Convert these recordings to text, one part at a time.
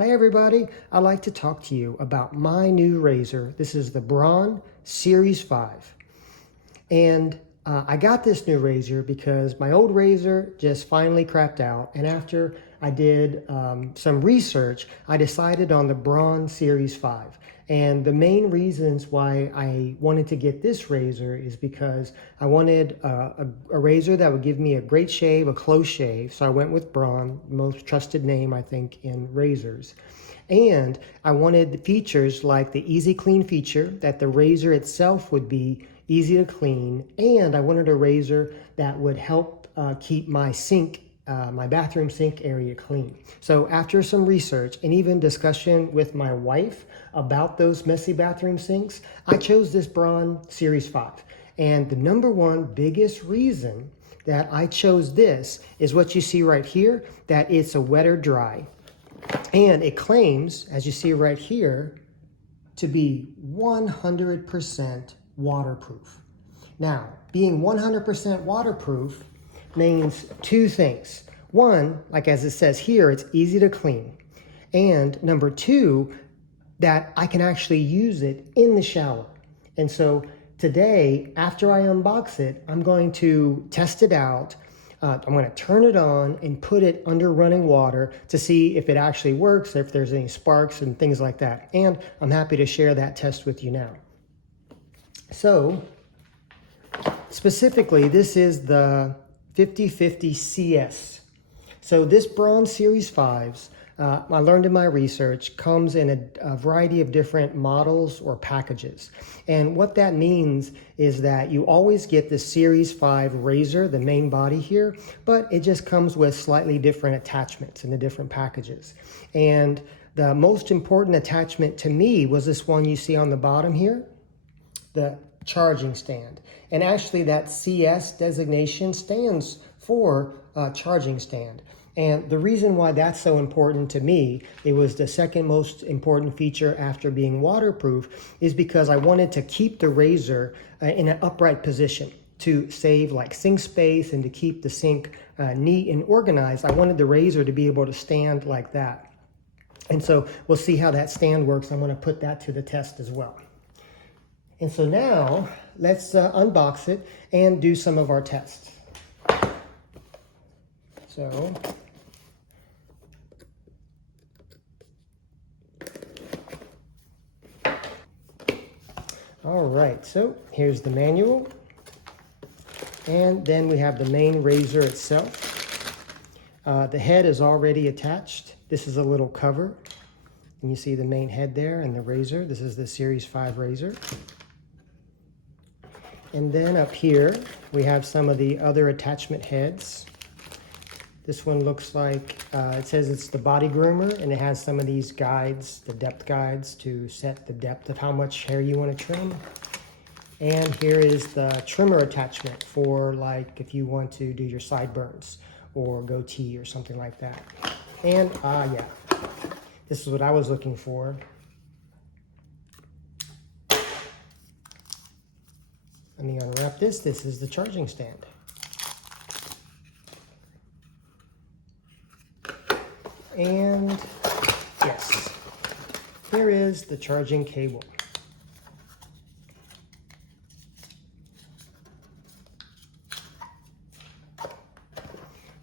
Hi everybody, I'd like to talk to you about my new razor. This is the Braun Series 5. And I got this new razor because my old razor just finally crapped out. And after I did some research, I decided on the Braun Series 5. And the main reasons why I wanted to get this razor is because I wanted a razor that would give me a great shave, a close shave. So I went with Braun, most trusted name, I think, in razors. And I wanted features like the Easy Clean feature, that the razor itself would be easy to clean. And I wanted a razor that would help keep my sink, my bathroom sink area clean. So after some research and even discussion with my wife about those messy bathroom sinks, I chose this Braun Series 5. And the number one biggest reason that I chose this is what you see right here, that it's a wet or dry. And it claims, as you see right here, to be 100% waterproof. Now, being 100% waterproof means two things. One, like as it says here, it's easy to clean. And number two, that I can actually use it in the shower. And so today, after I unbox it, I'm going to test it out. I'm going to turn it on and put it under running water to see if it actually works, if there's any sparks and things like that. And I'm happy to share that test with you now. So specifically, this is the 5050 CS. So this Braun Series 5s, I learned in my research, comes in a variety of different models or packages. And what that means is that you always get the Series 5 razor, the main body here, but it just comes with slightly different attachments in the different packages. And the most important attachment to me was this one you see on the bottom here, the charging stand. And actually that CS designation stands for charging stand. And the reason why that's so important to me, it was the second most important feature after being waterproof, is because I wanted to keep the razor in an upright position to save like sink space and to keep the sink neat and organized. I wanted the razor to be able to stand like that. And so we'll see how that stand works. I'm going to put that to the test as well. And so now let's unbox it and do some of our tests. So all right, so here's the manual. And then we have the main razor itself. The head is already attached. This is a little cover. And you see the main head there and the razor. This is the Series 5 razor. And then up here, we have some of the other attachment heads. This one looks like, it says it's the body groomer, and it has some of these guides, the depth guides, to set the depth of how much hair you want to trim. And here is the trimmer attachment for like if you want to do your sideburns or goatee or something like that. And yeah, this is what I was looking for. Let me unwrap this. This is the charging stand. And yes, here is the charging cable.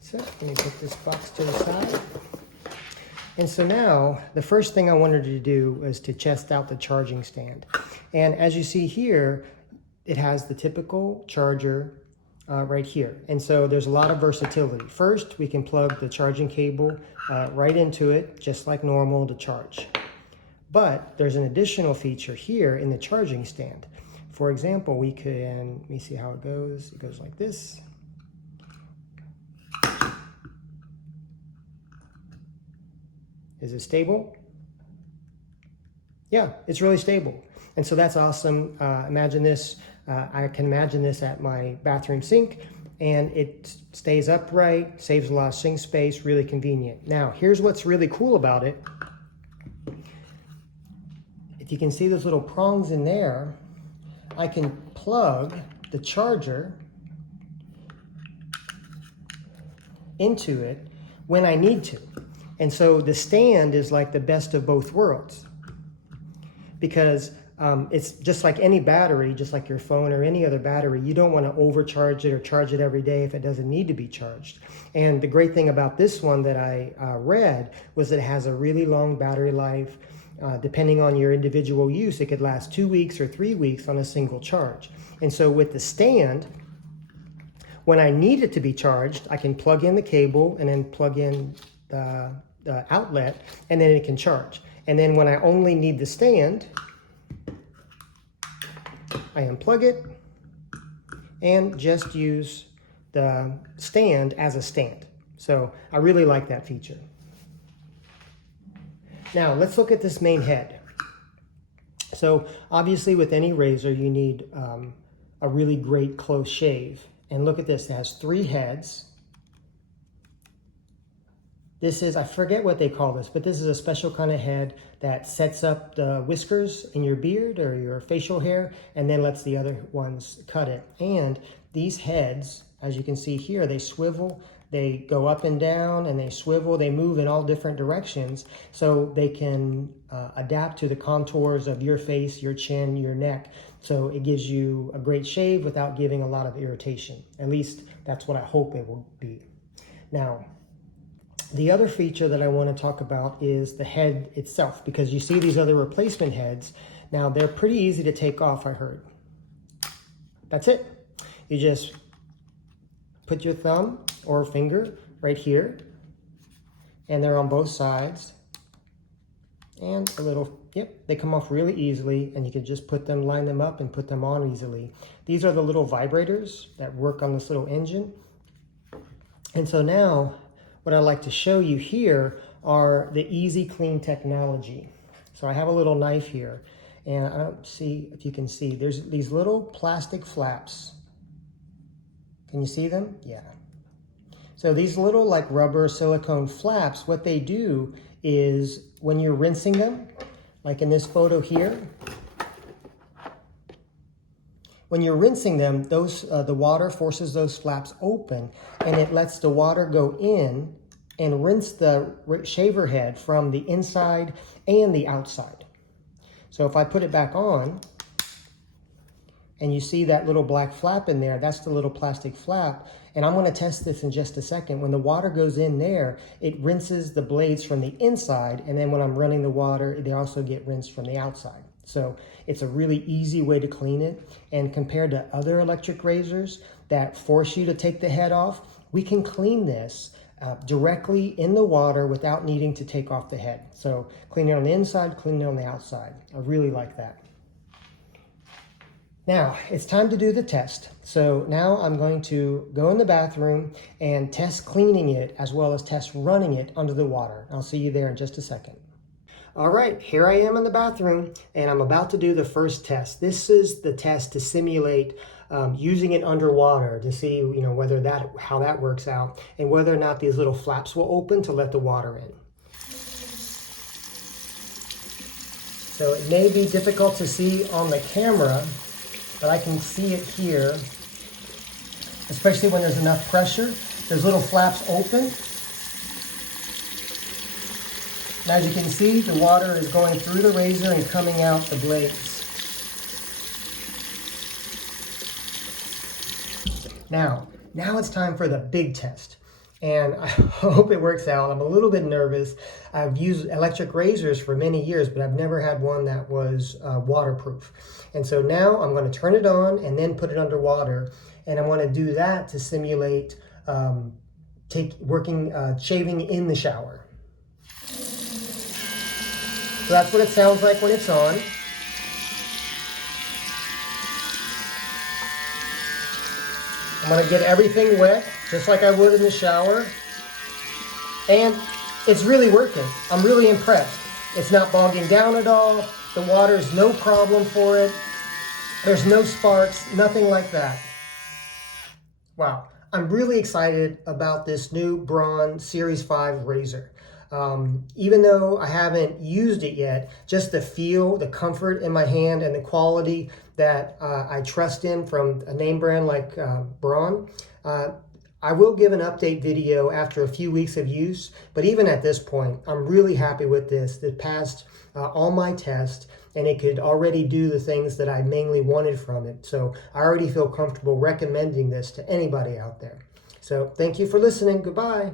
So let me put this box to the side. And so now the first thing I wanted to do was to test out the charging stand. And as you see here, it has the typical charger right here. And so there's a lot of versatility. First, we can plug the charging cable right into it, just like normal to charge. But there's an additional feature here in the charging stand. For example, we can, let me see how it goes. It goes like this. Is it stable? Yeah, it's really stable. And so that's awesome. Imagine this. I can imagine this at my bathroom sink, and it stays upright, saves a lot of sink space, really convenient. Now, here's what's really cool about it. If you can see those little prongs in there, I can plug the charger into it when I need to. And so the stand is like the best of both worlds, because it's just like any battery, just like your phone or any other battery. You don't want to overcharge it or charge it every day if it doesn't need to be charged. And the great thing about this one that I read was that it has a really long battery life. Depending on your individual use, it could last 2 weeks or 3 weeks on a single charge. And so with the stand, when I need it to be charged, I can plug in the cable and then plug in the outlet, and then it can charge. And then when I only need the stand, I unplug it and just use the stand as a stand. So I really like that feature. Now let's look at this main head. So obviously with any razor you need a really great close shave. And look at this, it has 3 heads. This is, I forget what they call this, but this is a special kind of head that sets up the whiskers in your beard or your facial hair and then lets the other ones cut it. And these heads, as you can see here, they swivel, they go up and down, and they swivel, they move in all different directions, so they can adapt to the contours of your face, your chin, your neck. So it gives you a great shave without giving a lot of irritation. At least that's what I hope it will be. Now, the other feature that I want to talk about is the head itself, because you see these other replacement heads. Now, they're pretty easy to take off, I heard. That's it. You just put your thumb or finger right here, and they're on both sides. And a little, yep, they come off really easily, and you can just put them, line them up and put them on easily. These are the little vibrators that work on this little engine. And so now, what I'd like to show you here are the easy clean technology. So I have a little knife here, and I don't see if you can see, there's these little plastic flaps. Can you see them? Yeah. So these little like rubber silicone flaps, what they do is when you're rinsing them, like in this photo here, when you're rinsing them, the water forces those flaps open, and it lets the water go in and rinse the shaver head from the inside and the outside. So if I put it back on, and you see that little black flap in there, that's the little plastic flap. And I'm going to test this in just a second. When the water goes in there, it rinses the blades from the inside, and then when I'm running the water, they also get rinsed from the outside. So it's a really easy way to clean it. And compared to other electric razors that force you to take the head off, we can clean this directly in the water without needing to take off the head. So clean it on the inside, clean it on the outside. I really like that. Now, it's time to do the test. So now I'm going to go in the bathroom and test cleaning it as well as test running it under the water. I'll see you there in just a second. All right, here I am in the bathroom, and I'm about to do the first test. This is the test to simulate using it underwater to see, how that works out and whether or not these little flaps will open to let the water in. So it may be difficult to see on the camera, but I can see it here, especially when there's enough pressure. Those little flaps open. And as you can see, the water is going through the razor and coming out the blades. Now it's time for the big test. And I hope it works out. I'm a little bit nervous. I've used electric razors for many years, but I've never had one that was waterproof. And so now I'm going to turn it on and then put it underwater. And I want to do that to simulate shaving in the shower. So that's what it sounds like when it's on. I'm going to get everything wet, just like I would in the shower. And it's really working. I'm really impressed. It's not bogging down at all. The water is no problem for it. There's no sparks, nothing like that. Wow. I'm really excited about this new Braun Series 5 razor. Even though I haven't used it yet, just the feel, the comfort in my hand, and the quality that I trust in from a name brand like Braun, I will give an update video after a few weeks of use, but even at this point, I'm really happy with this. It passed all my tests, and it could already do the things that I mainly wanted from it. So I already feel comfortable recommending this to anybody out there. So thank you for listening. Goodbye.